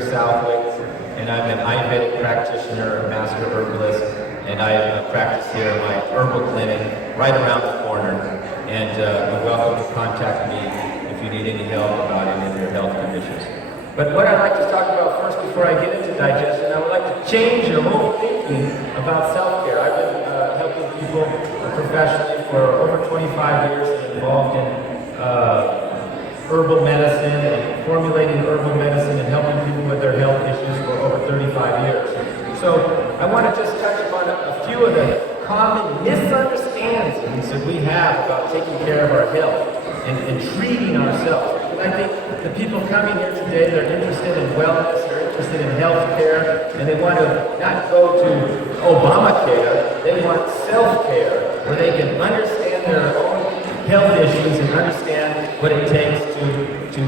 Khabir Southwick, and I'm an Ayurvedic practitioner, a master herbalist, and I practice here in my herbal clinic right around the corner. And you're welcome to contact me if you need any help about any of your health conditions. But what I'd like to talk about first before I get into digestion, I would like to change your whole thinking about self-care. I've been helping people professionally for over 25 years and involved in herbal medicine and formulating herbal medicine and helping people with their health issues for over 35 years. So I want to just touch upon a few of the common misunderstandings that we have about taking care of our health and treating ourselves. I think the people coming here today, they're interested in wellness, they're interested in health care, and they want to not go to Obamacare, they want self-care, where they can understand their own health issues and understand what it takes to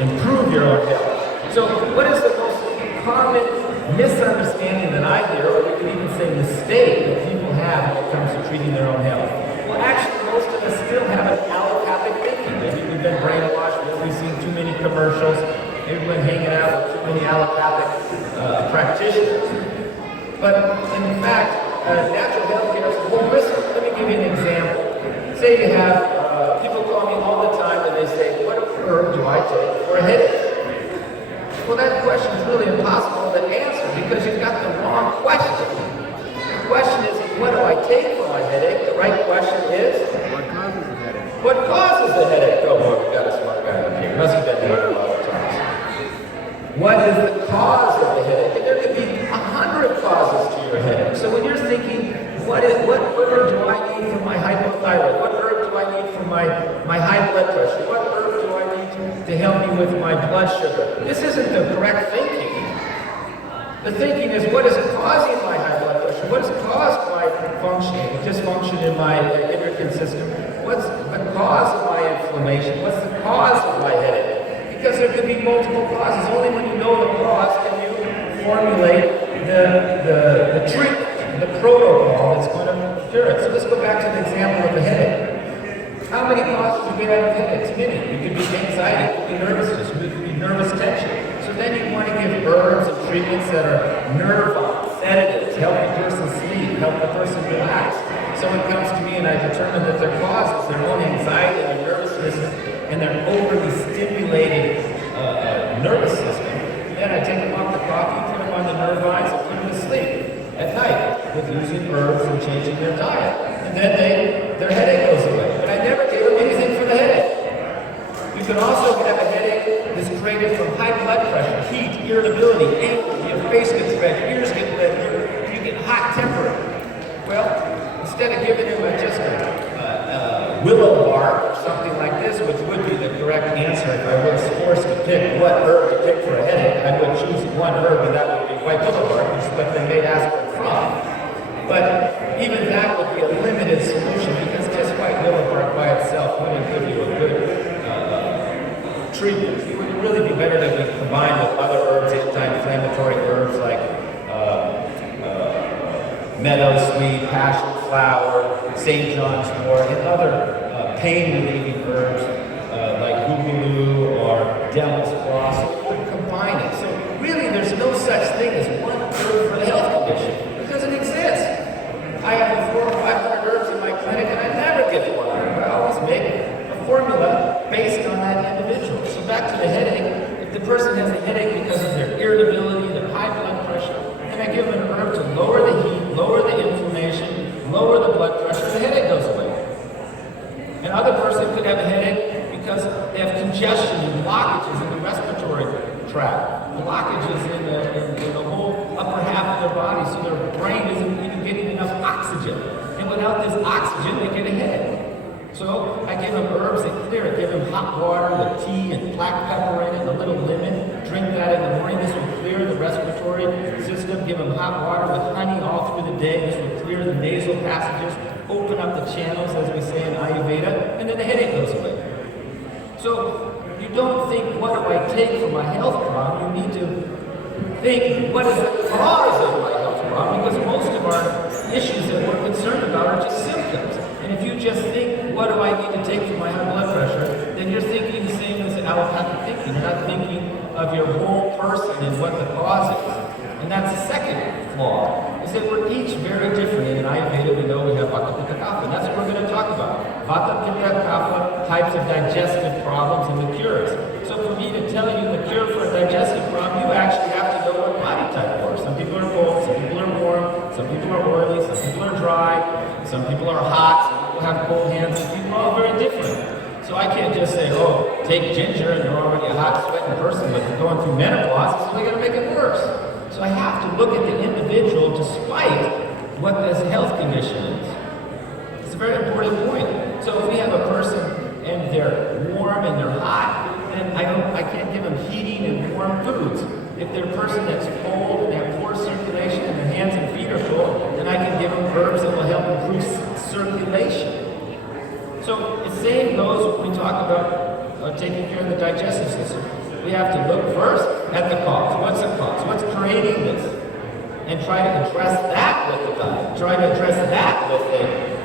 improve your own health. So what is the most common misunderstanding that I hear, or we can even say mistake, that people have when it comes to treating their own health? Well, actually, most of us still have an allopathic thinking. Maybe we've been brainwashed, maybe we've seen too many commercials, maybe we've been hanging out with too many allopathic practitioners. But in fact, natural health care is holistic. Let me give you an example. Say you have, people call me all the time and they say, what herb do I take for a headache? Well, that question is really impossible to answer because you've got the wrong question. The question is, what do I take for my headache? The right question is, what causes a headache? What causes a headache? Oh, boy, we got a smart guy up here. Must have been here a lot of times. What is the cause of the headache? And there could be 100 causes to your headache. So when you're thinking, what herb do I need for my hypothyroid? What herb do I need for my high blood pressure? What herb do I need to help me with my blood sugar? This isn't the correct thinking. The thinking is, what is causing my high blood pressure? What has caused my dysfunction in my endocrine system? What's the cause of my inflammation? What's the cause of my headache? Because there could be multiple causes. Only when you know the cause can you formulate the treatment, the protocol that's going to cure it. So let's go back to the example of the headache. How many causes do we have of headaches? Many. It could be anxiety, it could be nervousness, it could be nervous tension. So then you want to give herbs and treatments that are nerve sedatives, help the person sleep, help the person relax. Someone comes to me and I determine that their cause is their own anxiety and their nervousness and their overly stimulated nervous system. Then I take them off the coffee, put them on the nerve lines, and put them to sleep at night with using herbs and changing their diet. And then their headache goes away. But I never gave them anything for the headache. You can also have a headache that's created from high blood pressure, heat, irritability, anger, your face gets red, your ears get red, you get hot temper. Well, instead of giving him just a willow bark or something like this, which would be the correct answer if I was forced to pick what herb to pick for a headache, I would choose one herb and that would be white willow bark, which is what they made aspirin from. But even that would be a limited solution because just white willow bark by itself wouldn't give you a good treatment. It would really be better to be combined with other herbs, anti-inflammatory herbs like meadowsweet, passion flower, St. John's wort, and other pain-relieving herbs like hoogaloo or devil's floss. You would combine it. So really, there's no such thing as one herb for the health condition. It doesn't exist. I have 400 or 500 herbs in my clinic, and I never give one herb. I always make a formula based on that individual. So back to the headache. If the person has a headache because of their irritability, their high blood pressure, then I give them an herb to lower the heat, lower the inflammation, lower the blood pressure, the headache goes away. Another person could have a headache because they have congestion and blockages in the respiratory tract, blockages in the whole upper half of their body, so their brain isn't even getting enough oxygen. And without this oxygen, they get a headache. So I give them herbs that clear it. Give them hot water with tea and black pepper in it, a little lemon. Drink that in the morning. This will clear the respiratory system. Give them hot water with honey all through the day. This will clear the nasal passages, open up the channels, as we say in Ayurveda, and then the headache goes away. So you don't think, what do I take for my health problem? You need to think, what is the cause of my health problem? Because most of our issues that we're concerned about are just symptoms. And if you just think, what do I need to take for my high blood pressure, then you're thinking the same as allopathic thinking. You're not thinking of your whole person and what the cause is. And that's the second flaw, is that we're each very different. In Ayurveda, we know we have Vata, Pitta, Kapha, and that's what we're going to talk about. Vata, Pitta, Kapha, types of digestive problems and the cures. So for me to tell you the cure for a digestive problem, you actually have to know what body type you are. Some people are cold, some people are warm, some people are oily, some people are dry, some people are hot, some people have cold hands, some people are all very different. So I can't just say, oh, take ginger and you're already a hot, sweating person, but you're going through menopause, so they're going to make it worse. So I have to look at the individual despite what this health condition is. It's a very important point. So if we have a person and they're warm and they're hot, then I can't give them heating and warm foods. If they're a person that's cold and they have poor circulation and their hands and feet are cold, then I can give them herbs that will help improve circulation. So the same goes when we talk about taking care of the digestive system. We have to look first at the cause. What's the cause? What's creating this? And try to address that with the diet. Try to address that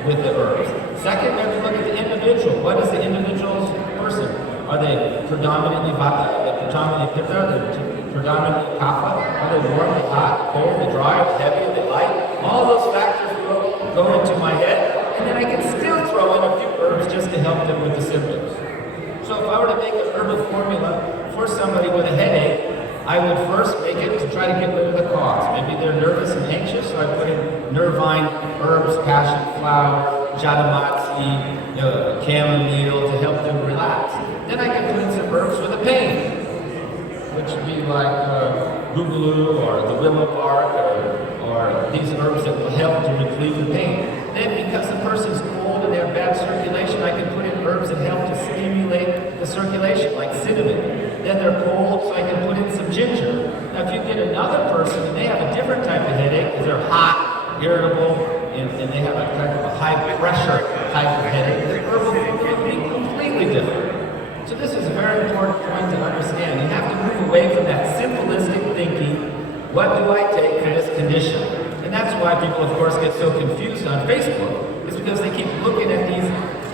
with the herbs. Second, we have to look at the individual. What is the individual's person? Are they predominantly Vata? Are they predominantly Pitta? Are they predominantly Kapha? Are they warm, hot, cold, dry, heavy, light? All those factors go into my head, and then I can still throw in a few herbs just to help them with the symptoms. So if I were to make a herbal formula for somebody with a headache, I would first make it to try to get rid of the cause. Maybe they're nervous and anxious, so I put in nervine herbs, passion flower, jatamatsi, chamomile to help them relax. Then I can put in some herbs for the pain, which would be like boogaloo or the willow bark or these herbs that will help to relieve the pain. Then because the person's cold and they have bad circulation, I can put in herbs that help to stimulate the circulation, like cinnamon. Then they're cold, so I can put in some ginger. Now if you get another person and they have a different type of headache, because they're hot, irritable, and they have a kind of a high pressure type of headache, the herbal formula will be completely different. So this is a very important point to understand. You have to move away from that simplistic thinking, what do I take for this condition? And that's why people, of course, get so confused on Facebook. It's because they keep looking at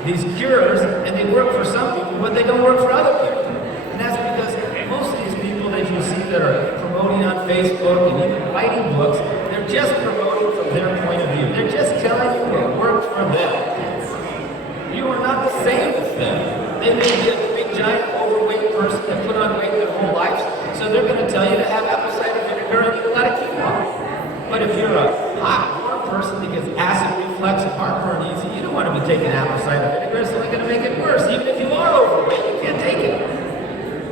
these cures, and they work for some people, but they don't work for other people. And that's because most of these people that you see that are promoting on Facebook and even writing books, they're just promoting from their point of view. They're just telling you what worked for them. You are not the same as them. They may be a big, giant, overweight person that put on weight their whole life, so they're going to tell you to have apple cider vinegar and eat a lot of quinoa. But if you're a hot, warm person that gets acid reflux and heartburn easy, you don't want to be taking apple cider vinegar, it's only going to make it worse. Even if you are overweight, you can't take it.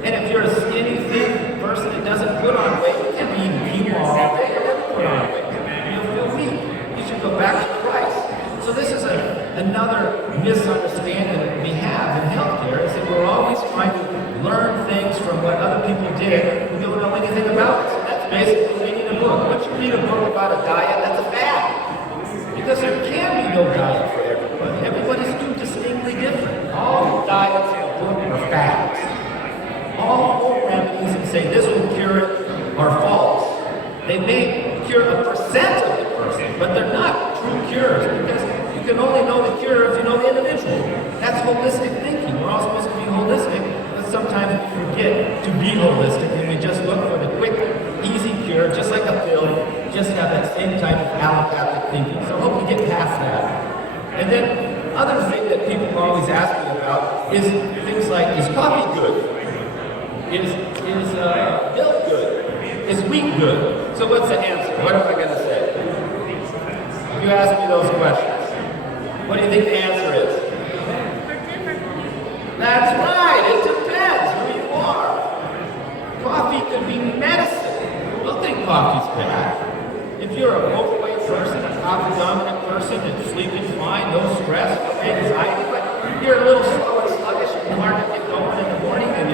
And if you're a skinny, thin person that doesn't put on weight, you can't be eating quinoa all day and never put on weight. You'll feel weak. You should go back to the rice. So this is another misunderstanding that we have in healthcare, is that we're always trying to learn things from what other people did who don't know anything about it. So that's basically reading a book. Once you read a book about a diet, that's a fad. Because there can be no diet for everybody. Everybody's too distinctly different. All diets in a book are fads. All home remedies that say this will cure it are false. They may cure a percent of the person, but they're not true cures, because you can only know the cure if you know the individual. That's holistic thinking. We're all supposed to be holistic, but sometimes we forget to be holistic and we just look for the quick, easy cure, just like a pill, just have that same type of allopathic thinking. So I hope we get past that. And then other thing that people always ask me about is things like, is coffee good? Is milk good? Is wheat good? So what's the answer? What am I going to say? If you ask me those questions, what do you think the answer is? That's right, it depends who you are. Coffee could be medicine. Don't think coffee's bad. If you're an overweight person, a coffee-dominant person, and sleeping fine, no stress, no anxiety, but you're a little slow and sluggish and hard to get going in the morning, and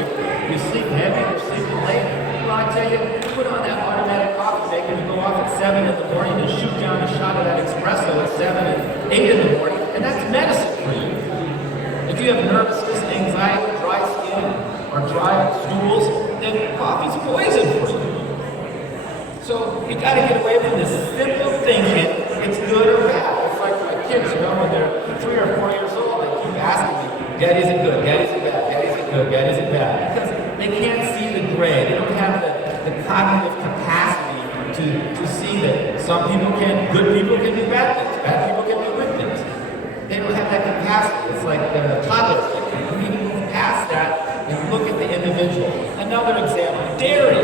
you sleep heavy, you're sleeping late, well, I tell you, put on that automatic coffee maker, you go off at 7 in the morning and shoot down a shot of that espresso at 7 and 8 in the morning, and that's medicine for you. If you have nervousness, anxiety, dry skin, or dry stools, then coffee's poison for you. So you got to get away from this simple thinking, it's good or bad. It's like my kids, when they're 3 or 4 years old, they keep asking me, Dad, is it good? Dad, is it bad? Dad, is it good? Dad, is it bad? Because they can't see the gray. They don't to see that good people can do bad things, bad people can do good things. They don't have that capacity. It's like the toddler thing. You need to move past that and look at the individual. Another example, dairy.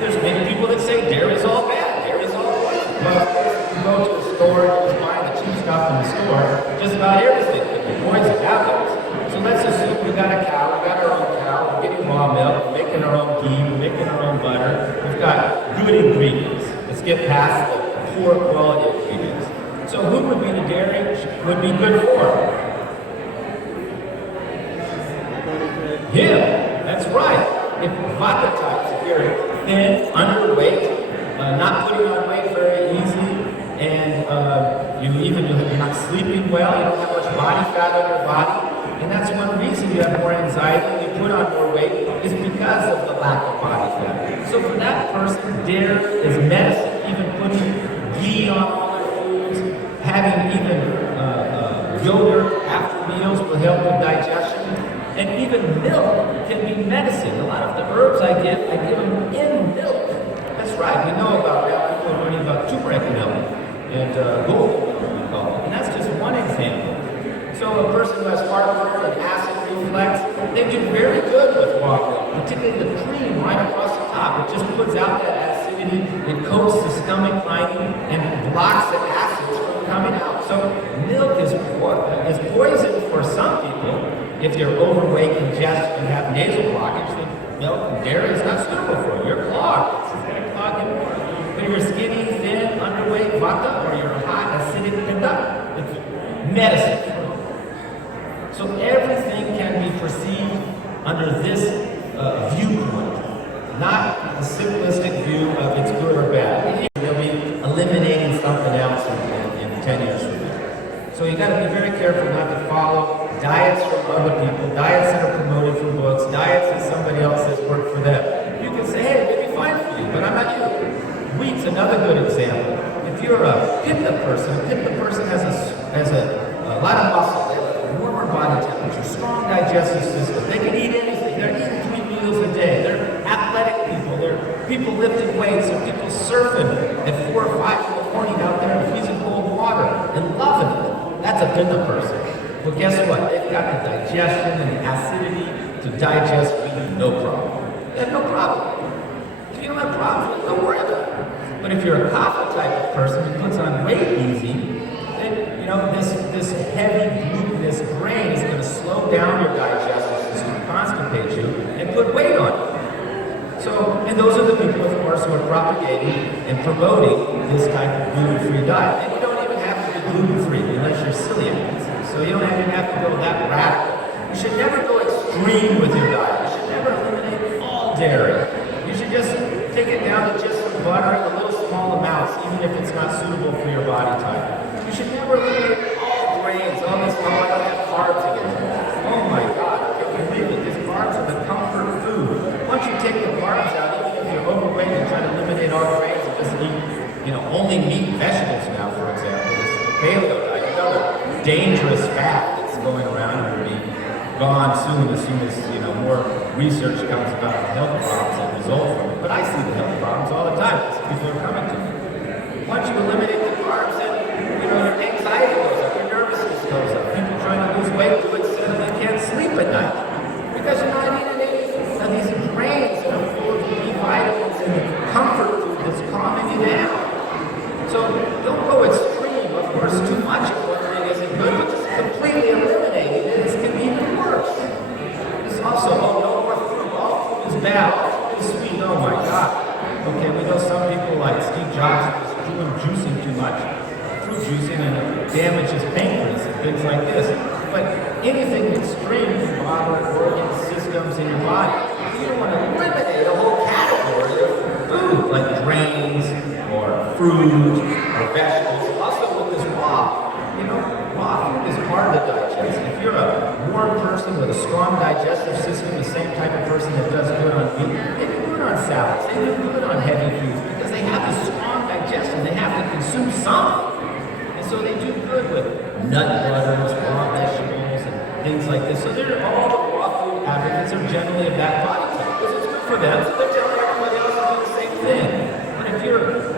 There's many people that say dairy is all bad, dairy is all poison. Well, you go to the store and just buy the cheap stuff in the store, just about everything can be poison nowadays. So let's assume we got a cow, we got our own cow, we're getting raw milk, we're making our own ghee, we're making our own butter. We've got good ingredients. Let's get past the poor quality ingredients. So who would be the dairy would be good for? Him. That's right. If vata types, if you're thin, underweight, not putting on weight very easily, and you're not sleeping well, you don't have much body fat on your body, and that's one reason you have more anxiety, you put on more weight, is because of the lack of body fat. So for that person, dairy is medicine. Even putting ghee on all their foods, having even yogurt after meals will help with digestion. And even milk can be medicine. A lot of the herbs I give them in milk. That's right, we know about that. People are learning about turmeric milk and golden milk, we call it. And that's just one example. So a person who has heartburn and acid reflux, they do very good with raw milk, particularly the cream right across the top. It just puts out that acidity, it coats the stomach lining, and blocks the acids from coming out. So milk is poison for some people. If you're overweight, congested, and have nasal blockage, then milk and dairy is not suitable for you. You're clogged. It's going to clog you more. But if you're skinny, thin, underweight, vata, or you're hot, acidic, pitta, it's medicine for you. So everything can be perceived under this viewpoint, not a simplistic view of it's good or bad. You'll be eliminating something else in 10 years from now. So you got to be very careful not to follow diets from other people, diets that are promoted from books, diets that somebody else has worked for them. You can say, hey, it may be fine for you, but I'm not you. Wheat's another good example. If you're a pitta person has a lot of muscle. Body temperature, strong digestive system. They can eat anything. They're eating 3 meals a day. They're athletic people. They're people lifting weights. They're people surfing at 4 or 5 in the morning out there in freezing cold water and loving it. That's a pitta person. Well, guess what? They've got the digestion and the acidity to digest wheat, no problem. They have no problem. If you don't have problems, don't worry about it. But if you're a kapha type of person who puts on weight easy, then this heavy glutinous grain is going to slow down your digestive system, constipate you, and put weight on you. So, and those are the people, of course, who are propagating and promoting this type of gluten-free diet. And you don't even have to be gluten-free unless you're celiac. So you don't even have to go that radical. You should never go extreme with your diet. You should never eliminate all dairy. You should just take it down to just some butter in little small amounts, even if it's not suitable for your body type. You should never eliminate all grains, all this, I don't have carbs again. Oh my God, I can't believe it. These carbs are the comfort food. Once you take the carbs out, even if you're overweight and try to eliminate all grains and just eat, only meat and vegetables now, for example, this paleo diet, another dangerous fat that's going around and will be gone soon as more research comes about the health problems that result from it. But I see the health problems all the time because people are coming to me. Once you eliminate the carbs, then your anxiety goes up, your nervousness goes up. People trying to lose weight do it suddenly can't sleep at night because you're not eating any of these grains that are full of B vitamins and comfort food that's calming you down. So don't go extreme. Of course, too much of one thing isn't good, but just completely eliminating it is can be even worse. There's also, no more fruit. All food is bad. All food is sweet. Oh my God. Okay, we know some people like Steve Jobs was doing juicing too much. Juicing and it damages pancreas and things like this. But anything extreme can bother organ systems in your body. You don't want to eliminate a whole category of food, like grains or fruit or vegetables. Also with this raw, raw food is hard to digest. If you're a warm person with a strong digestive system, the same type of person that does good on meat, they do good on salads, they do good on heavy foods because they have this strong digestion. They have to consume something. So they do good with nut butters, raw vegetables, and things like this. So all the raw food advocates are generally of that body type because it's good for them. So they're telling everybody else to do the same thing. But if you're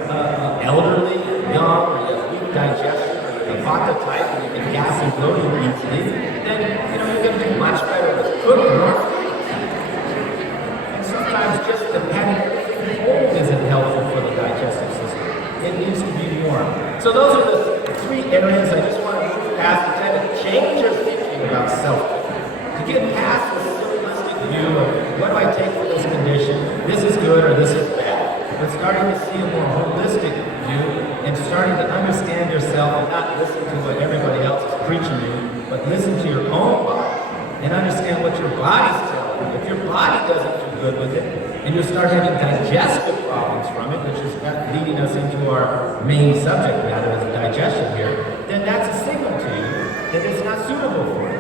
it needs to be warm. So those are the three areas I just want to move past to kind of change your thinking about self-care. To get past the simplistic view of what do I take for this condition, this is good or this is bad, but starting to see a more holistic view and starting to understand yourself and not listen to what everybody else is preaching you, but listen to your own body and understand what your body's telling you. If your body doesn't feel good with it, and you start having digestive problems from it, which is leading us into our main subject matter as digestion here, then that's a signal to you that it's not suitable for you.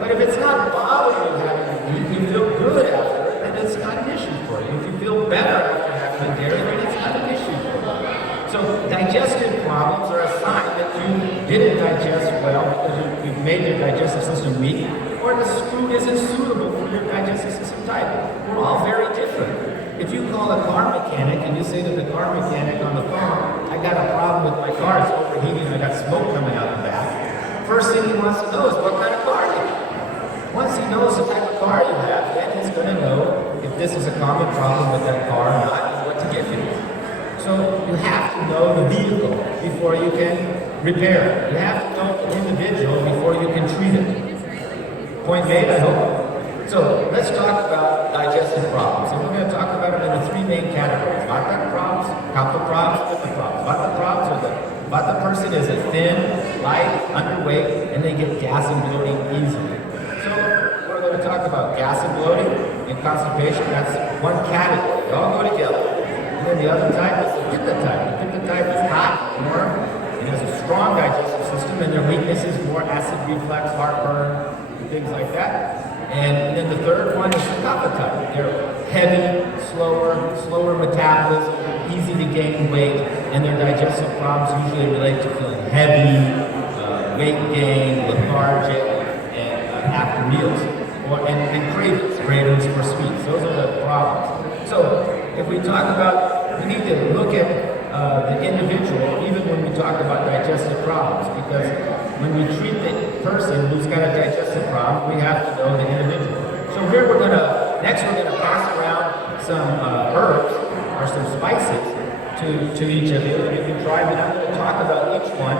But if it's not bothering you having to eat, you feel good after it, then it's not an issue for you. If you feel better after having a dairy, then it's not an issue for you. So digestive problems are a sign that you didn't digest well because you've made your digestive system weak, or the food isn't suitable for your digestive system type. We're all very different. If you call a car mechanic and you say to the car mechanic on the phone, I got a problem with my car, it's overheating, I got smoke coming out the back, first thing he wants to know is what kind of car you have. Once he knows the type of car you have, then he's going to know if this is a common problem with that car or not and what to give you. So you have to know the vehicle before you can repair it. You have to know the individual before you can treat it. Point made, I hope. So let's talk about digestive problems. And we're going to talk about them in the three main categories. Vata problems, Kapha problems, Pitta problems. Vata problems are the Vata person is a thin, light, underweight, and they get gas and bloating easily. So we're going to talk about gas and bloating and constipation. That's one category. They all go together. And then the other type is the Pitta type. The Pitta type is hot, warm, and has a strong digestive system, and their weakness is more acid reflux, heartburn, and things like that. And then the third one is the Kapha type. They're heavy, slower metabolism, easy to gain weight, and their digestive problems usually relate to feeling heavy, weight gain, lethargic, and after meals, and cravings for sweets. Those are the problems. So if we talk about, we need to look at the individual, even when we talk about digestive problems, because when we treat the person who's got a digestive problem, we have to know the individual. So here we're going to pass around some herbs or some spices to each of you, and you can try them. And I'm going to talk about each one